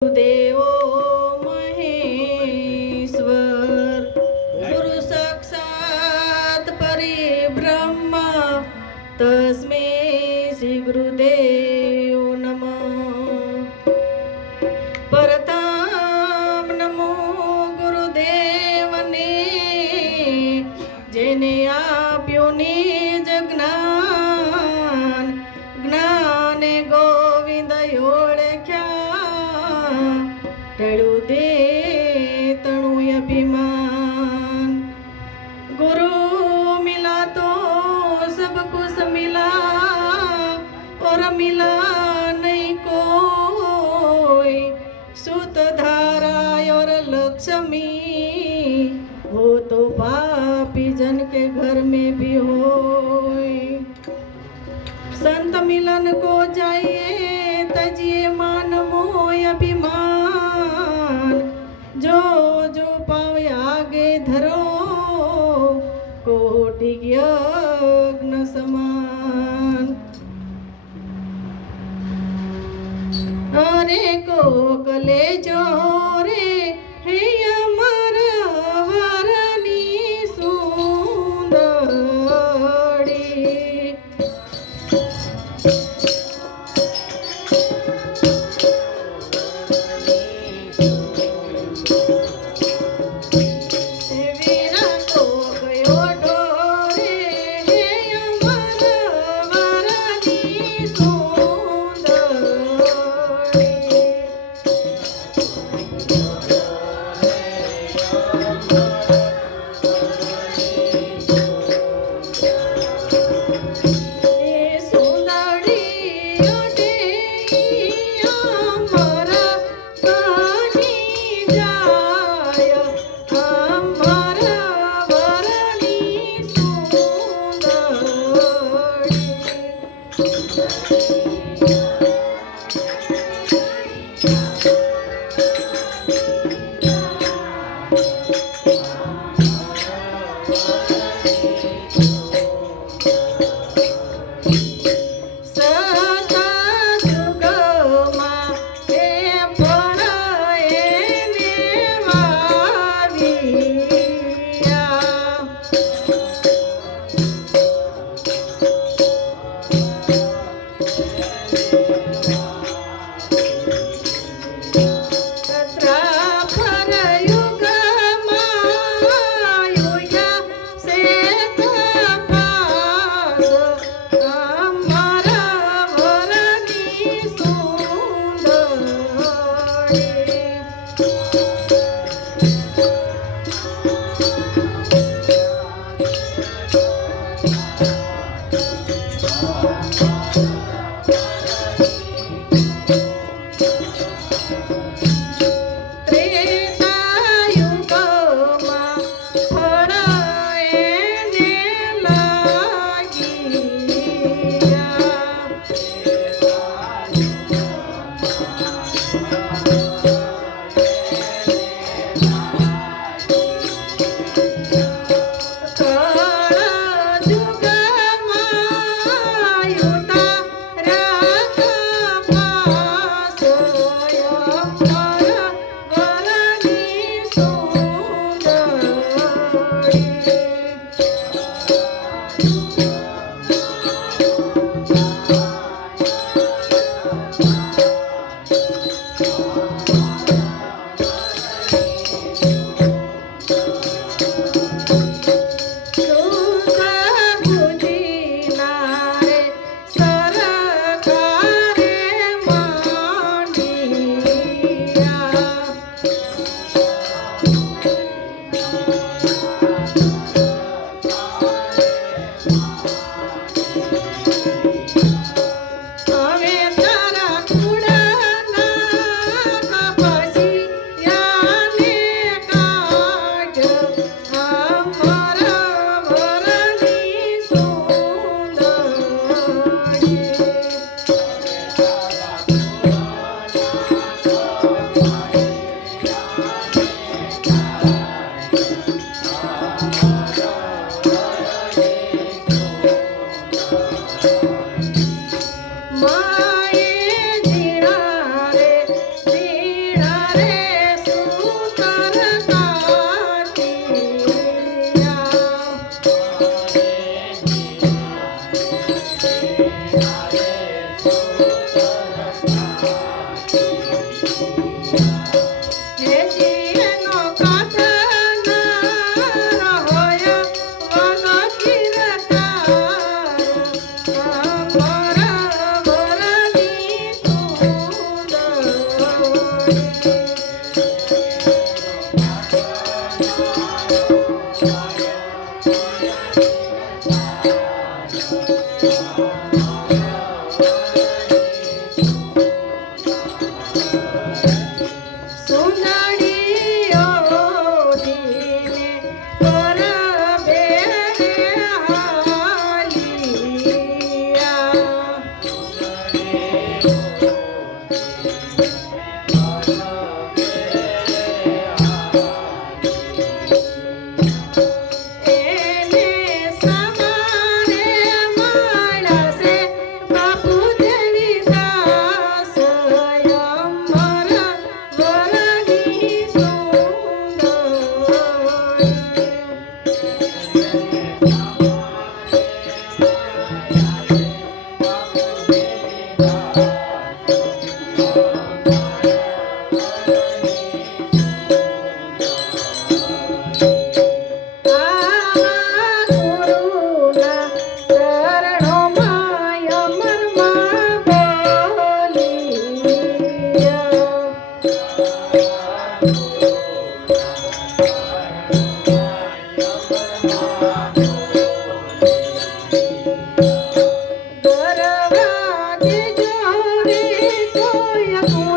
Deus. अभिमान। गुरु मिला तो सब कुछ मिला और मिला नहीं कोई। सुत धारा और लक्ष्मी, वो तो पापी जन के घर में भी हो संत मिलन को जाइए, तजिए मान मोय अभिमान। जो લાગે ધરો. કોટિક યજ્ઞ સમાન. અરે કોકલે જો やこ